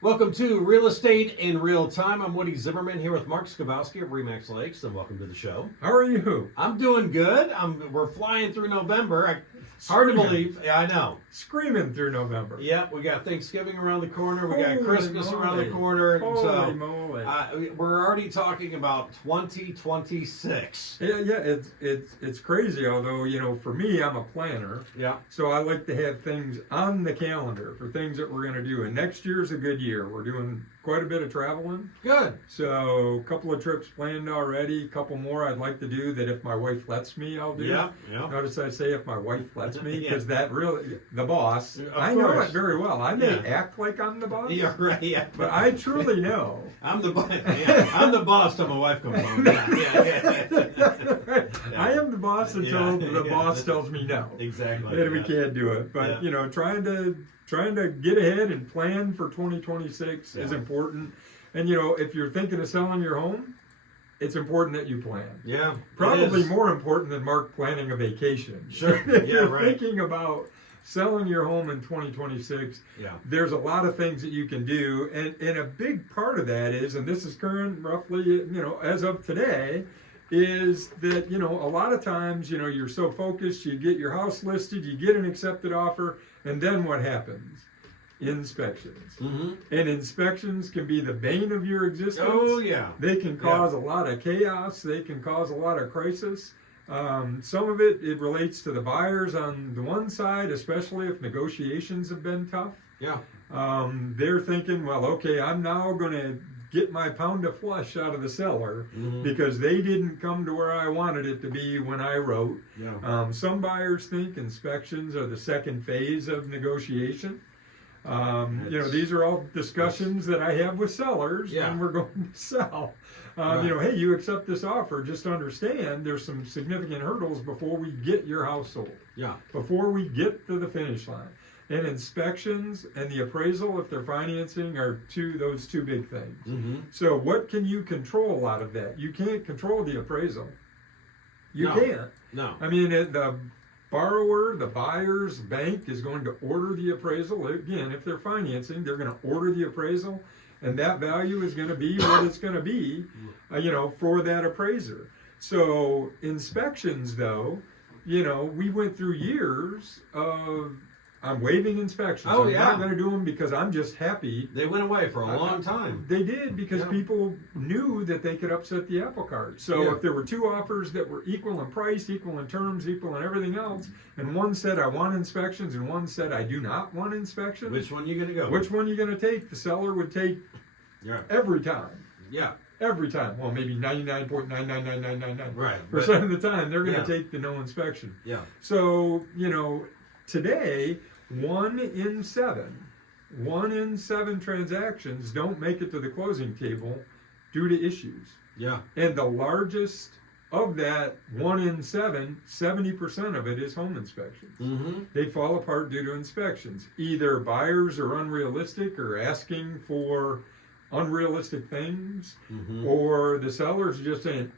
Welcome to Real Estate in Real Time. I'm Woody Zimmerman here with Mark Skowowski of Remax Lakes, and welcome to the show. How are you? I'm doing good. We're flying through November. Hard to believe. Yeah, I know. Screaming through November. Yeah, we got Thanksgiving around the corner. We got Holy Christmas around the moly. corner. Holy moly. We're already talking about 2026. Yeah, it's crazy. Although for me, I'm a planner, Yeah. so I like to have things on the calendar for things that we're going to do. And next year's a good year. We're doing quite a bit of traveling. Good. So a couple of trips planned already. A couple more I'd like to do that if my wife lets me, I'll do. Yeah. Notice I say if my wife lets me, Yeah. because that really, the boss, Of I know course. it very well. I may Yeah. act like I'm the boss, Yeah. Right. Yeah. but I truly know. I'm the boss. Yeah, I'm the boss till my wife comes home. Yeah. I am the boss until Yeah. the boss tells me no. Exactly. That we can't do it. But Yeah. trying to get ahead and plan for 2026 is Yeah. important. And if you're thinking of selling your home, it's important that you plan. Yeah. Probably it is. more important than Mark planning a vacation. Sure. If Yeah, you're right. thinking about selling your home in 2026, Yeah. there's a lot of things that you can do, and a big part of that is, and this is current roughly, as of today, is that a lot of times you're so focused, you get your house listed, you get an accepted offer, and then what happens? Inspections. Mm-hmm. And inspections can be the bane of your existence. Oh yeah. They can cause a lot of chaos. They can cause a lot of crisis. Some of it relates to the buyers on the one side, especially if negotiations have been tough. Yeah. They're thinking, well, okay, I'm now going to get my pound of flesh out of the seller Mhm. because they didn't come to where I wanted it to be when I wrote. Yeah. Some buyers think inspections are the second phase of negotiation. These are all discussions that I have with sellers Yeah. when we're going to sell. Right. Hey, you accept this offer, just understand there's some significant hurdles before we get your house sold, Yeah. before we get to the finish line. And inspections and the appraisal, if they're financing, are those two big things. Mm-hmm. So what can you control out of that? You can't control the appraisal. You No. can't. No. I mean, the borrower, the buyer's bank is going to order the appraisal. Again, if they're financing, they're going to order the appraisal, and that value is going to be what it's going to be, for that appraiser. So inspections, though, we went through years of I'm waiving inspections. Oh, I'm yeah. not going to do them because I'm just happy. They went away for a long time. They did because Yeah. people knew that they could upset the apple cart. So Yeah. if there were two offers that were equal in price, equal in terms, equal in everything else, and one said I want inspections and one said I do not want inspections, Which one you gonna go? which one are you going to take? The seller would take Yeah. every time. Yeah. Every time. Well, maybe 99.99999% Right. of the time they're going to Yeah. take the no inspection. Yeah. So, today, 1 in 7 transactions don't make it to the closing table due to issues. Yeah. And the largest of that 1 in 7, 70% of it is home inspections. Mm-hmm. They fall apart due to inspections. Either buyers are unrealistic or asking for unrealistic things, Mm-hmm. or the seller's just saying,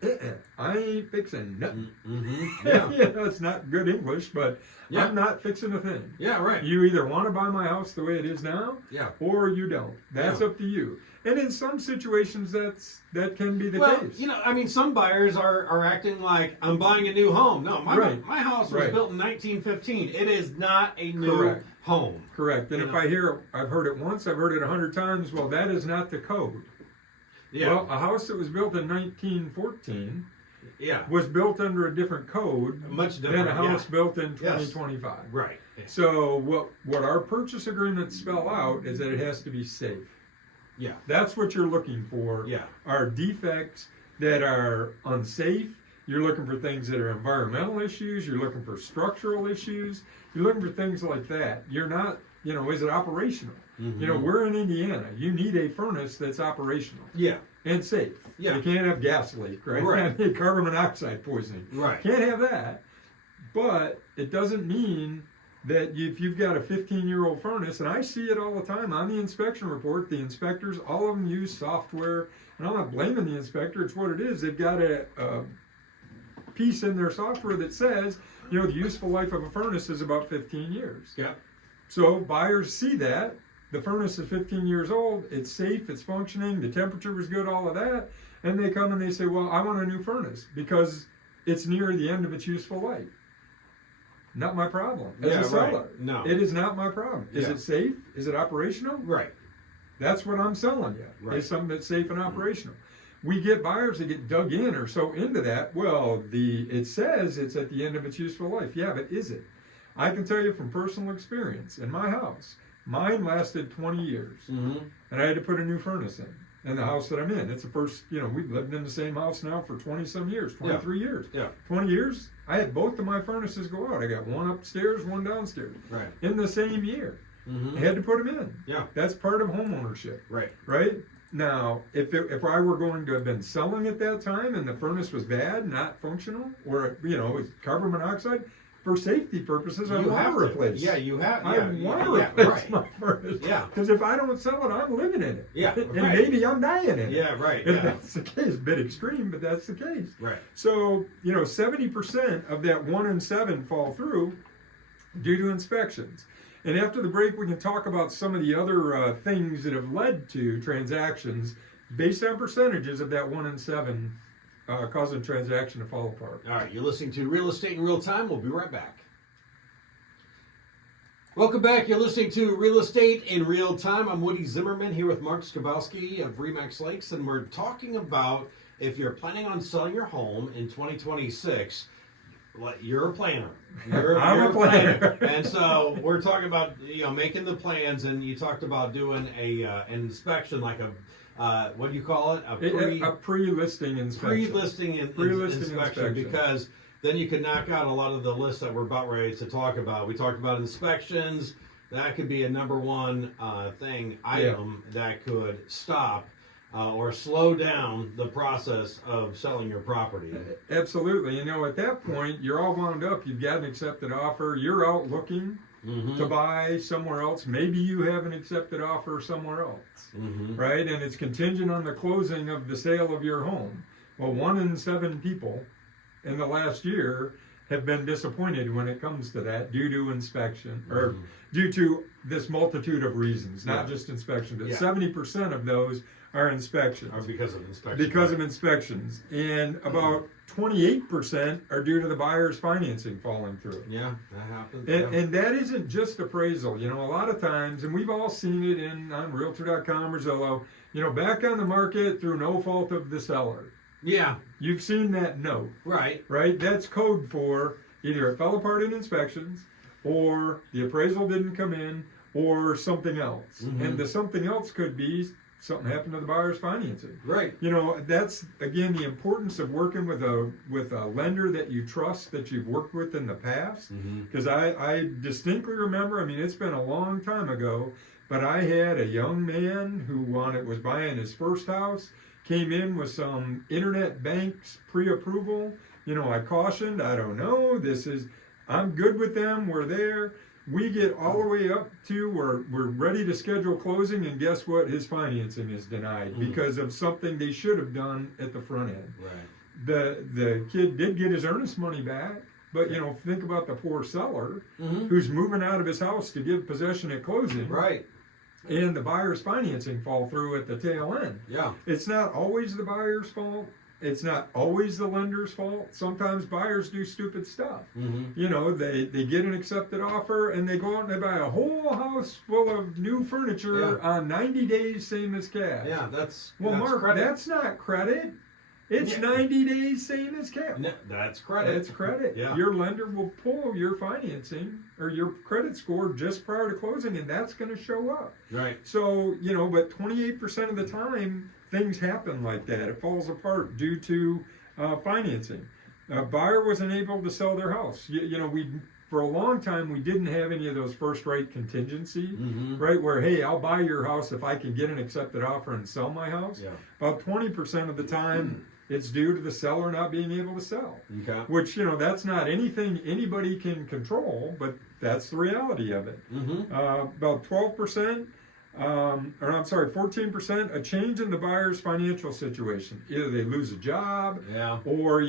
I ain't fixing nothing. Mm-hmm. Yeah. It's not good English, but Yeah. I'm not fixing a thing. Yeah. Right. You either want to buy my house the way it is now, Yeah. or you don't. That's Yeah. up to you. And in some situations, that can be the Well, case. some buyers are acting like I'm buying a new home. No, my Right. house was Right. built in 1915. It is not a new Correct. home. Correct. And You if know. I've heard it once, I've heard it 100 times. Well, that is not the code. Yeah. Well, a house that was built in 1914 yeah. was built under a different code Much than different. a house built in Yes. 2025. Right. So what our purchase agreements spell out is that it has to be safe. Yeah. That's what you're looking for. Yeah. Are defects that are unsafe. You're looking for things that are environmental issues. You're looking for structural issues. You're looking for things like that. You're not, is it operational? Mhm. We're in Indiana. You need a furnace that's operational Yeah. and safe. Yeah. You can't have gas leak, right? Right. Carbon monoxide poisoning. Right. Can't have that. But it doesn't mean that if you've got a 15-year-old furnace, and I see it all the time on the inspection report, the inspectors, all of them use software, and I'm not blaming the inspector, it's what it is. They've got a piece in their software that says, the useful life of a furnace is about 15 years. Yeah. So buyers see that, the furnace is 15 years old, it's safe, it's functioning, the temperature was good, all of that, and they come and they say, well, I want a new furnace because it's near the end of its useful life. Not my problem as Yeah, a seller. right. No. It is not my problem. Is Yeah. it safe? Is it operational? Right. That's what I'm selling you. Right. Is something that's safe and operational. We get buyers that get dug in or so into that. Well, it says it's at the end of its useful life. Yeah, but is it? I can tell you from personal experience. In my house, mine lasted 20 years, Mm-hmm. and I had to put a new furnace in the house that I'm in. It's the first. We've lived in the same house now for 20 some years, 23 years. Yeah. 20 years. I had both of my furnaces go out. I got one upstairs, one downstairs, Right. in the same year. Mm-hmm. I had to put them in. Yeah. That's part of homeownership. Right. Right? Now, if I were going to have been selling at that time and the furnace was bad, not functional, or it's carbon monoxide, for safety purposes, I You want have to to. replace. Yeah, you have. I Yeah, want to yeah, replace right. my furnace. Yeah. Because if I don't sell it, I'm living in it. Yeah, And right. maybe I'm dying in it. Yeah, right. If Yeah. that's the case, a bit extreme, but that's the case. Right. So, 70% of that 1 in 7 fall through due to inspections. And after the break, we can talk about some of the other things that have led to transactions based on percentages of that 1 in 7 causing transaction to fall apart. All right, you're listening to Real Estate in Real Time. We'll be right back. Welcome back. You're listening to Real Estate in Real Time. I'm Woody Zimmerman here with Mark Skowalski of Remax Lakes, and we're talking about if you're planning on selling your home in 2026. You're a planner. I'm a planner. And so we're talking about making the plans, and you talked about doing an inspection, like a what do you call it? A pre-listing inspection. Pre-listing inspection, because then you can knock out a lot of the lists that we're about ready to talk about. We talked about inspections. That could be a number one item that could stop or slow down the process of selling your property. Absolutely. At that point, you're all wound up. You've got an accepted offer. You're out looking Mm-hmm. to buy somewhere else. Maybe you have an accepted offer somewhere else, Mm-hmm. right? And it's contingent on the closing of the sale of your home. Well, 1 in 7 people in the last year have been disappointed when it comes to that due to inspection or due to this multitude of reasons, not just inspection, but 70% of those are inspections. Or because of inspection. Because of inspections. And about 28% are due to the buyer's financing falling through. Yeah, that happens. And that isn't just appraisal. A lot of times, and we've all seen it on Realtor.com or Zillow, back on the market through no fault of the seller. Yeah, You've seen that note, right. right? That's code for either it fell apart in inspections, or the appraisal didn't come in, or something else. Mhm. And the something else could be something happened to the buyer's financing. Right. That's again the importance of working with a lender that you trust, that you've worked with in the past. Mm-hmm. Because I distinctly remember, it's been a long time ago, but I had a young man who was buying his first house, came in with some internet banks pre-approval. I cautioned, I don't know, I'm good with them, we're there. We get all the way up to we're ready to schedule closing, and guess what? His financing is denied because of something they should have done at the front end. Right. The kid did get his earnest money back, but think about the poor seller Mm-hmm. who's moving out of his house to give possession at closing, Right. and the buyer's financing fall through at the tail end. Yeah. It's not always the buyer's fault. It's not always the lender's fault. Sometimes buyers do stupid stuff. Mm-hmm. They get an accepted offer and they go out and they buy a whole house full of new furniture on 90 days, same as cash. Yeah, that's Mark, credit. that's not credit. It's Yeah. 90 days, same as cash. No, that's credit. That's credit. Yeah. Your lender will pull your financing or your credit score just prior to closing, and that's going to show up. Right. So, but 28% of the time, things happen like that. It falls apart due to financing. A buyer wasn't able to sell their house. For a long time, we didn't have any of those first-rate contingency, Mm-hmm. right? Where, hey, I'll buy your house if I can get an accepted offer and sell my house. Yeah. About 20% of the time, it's due to the seller not being able to sell. Okay. Which, that's not anything anybody can control, but that's the reality of it. Mm-hmm. About 12%, 14%, a change in the buyer's financial situation. Either they lose a job, Yeah. or,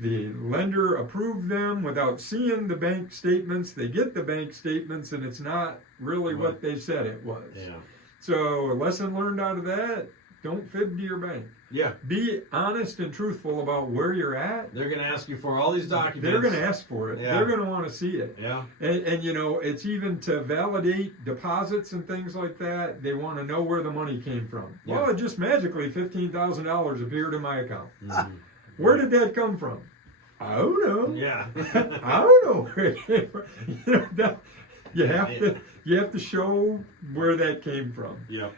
The lender approved them without seeing the bank statements. They get the bank statements, and it's not really what they said it was. Yeah. So a lesson learned out of that, don't fib to your bank. Yeah. Be honest and truthful about where you're at. They're going to ask you for all these documents. They're going to ask for it. Yeah. They're going to want to see it. Yeah. And you know, it's even to validate deposits and things like that. They want to know where the money came from. Yeah. Well, it just magically $15,000 appeared in my account. Mhm. Where did that come from? I don't know. Yeah. I don't know where it came from. You know, you have to show where that came from. Yeah.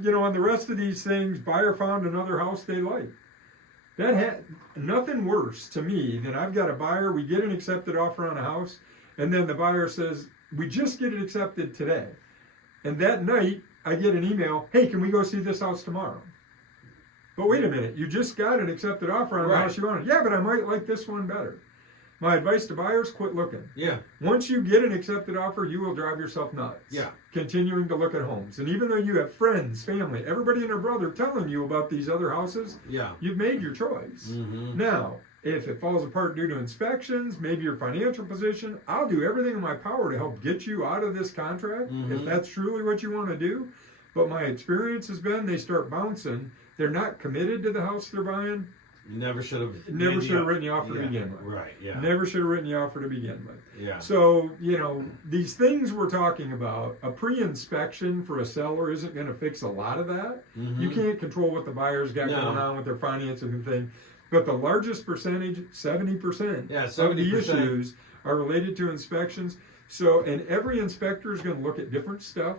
You know, on the rest of these things, buyer found another house they like. That had nothing worse to me than I've got a buyer, we get an accepted offer on a house, and then the buyer says, we just get it accepted today. And that night, I get an email, hey, can we go see this house tomorrow? But wait a minute, you just got an accepted offer on the house you wanted. Yeah, but I might like this one better. My advice to buyers, quit looking. Yeah. Once you get an accepted offer, you will drive yourself nuts. Yeah. Continuing to look at homes. And even though you have friends, family, everybody and their brother telling you about these other houses, Yeah. you've made your choice. Mm-hmm. Now, if it falls apart due to inspections, maybe your financial position, I'll do everything in my power to help get you out of this contract, if that's truly what you want to do. But my experience has been they start bouncing. They're not committed to the house they're buying. You never should have. Written the offer to begin with. Right. Yeah. Never should have written the offer to begin with. Yeah. So, you know, these things we're talking about, a pre-inspection for a seller isn't going to fix a lot of that. Mhm. You can't control what the buyer's got No. going on with their financing and thing. But the largest percentage, 70%, Yeah, of 70%. the issues are related to inspections. So, and every inspector is going to look at different stuff,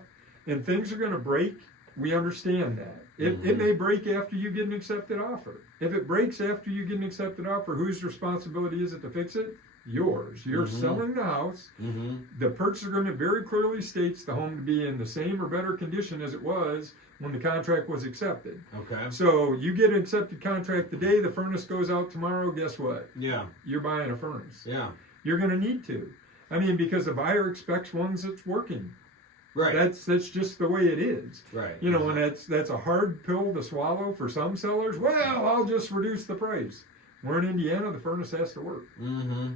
and things are going to break. We understand that. It may break after you get an accepted offer. If it breaks after you get an accepted offer, whose responsibility is it to fix it? Yours. You're selling the house. Mm-hmm. The purchase agreement very clearly states the home to be in the same or better condition as it was when the contract was accepted. Okay. So you get an accepted contract today, the furnace goes out tomorrow, guess what? Yeah. You're buying a furnace. Yeah. You're going to need to. I mean, because the buyer expects ones that's working. Right. That's just the way it is. Right. You know, and that's a hard pill to swallow for some sellers. Well, I'll just reduce the price. We're in Indiana, the furnace has to work. Mm-hmm.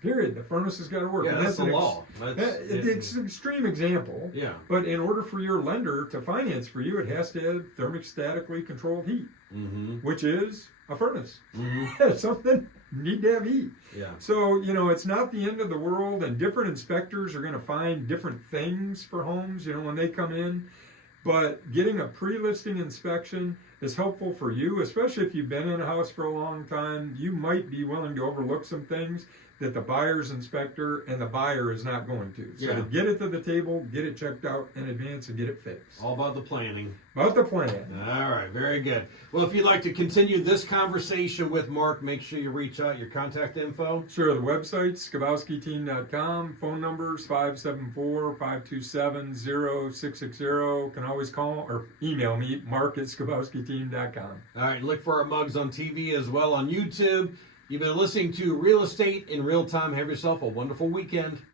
Period. The furnace has got to work. Yeah, And that's the an law. it's an extreme example. Yeah. But in order for your lender to finance for you, it has to have thermostatically controlled heat, Mm-hmm. which is a furnace. Mm-hmm. Something need to have heat. Yeah. So, you know, it's not the end of the world, and different inspectors are going to find different things for homes, you know, when they come in. But getting a pre-listing inspection is helpful for you, especially if you've been in a house for a long time. You might be willing to overlook some things that the buyer's inspector and the buyer is not going to. So Yeah. to get it to the table, get it checked out in advance, and get it fixed. All about the planning. About the plan. All right, very good. Well, if you'd like to continue this conversation with Mark, make sure you reach out your contact info. Sure, the website, skabowskiteam.com. Phone numbers, 574-527-0660. Can always call or email me, mark@skabowskiteam.com. All right, look for our mugs on TV as well on YouTube. You've been listening to Real Estate in Real Time. Have yourself a wonderful weekend.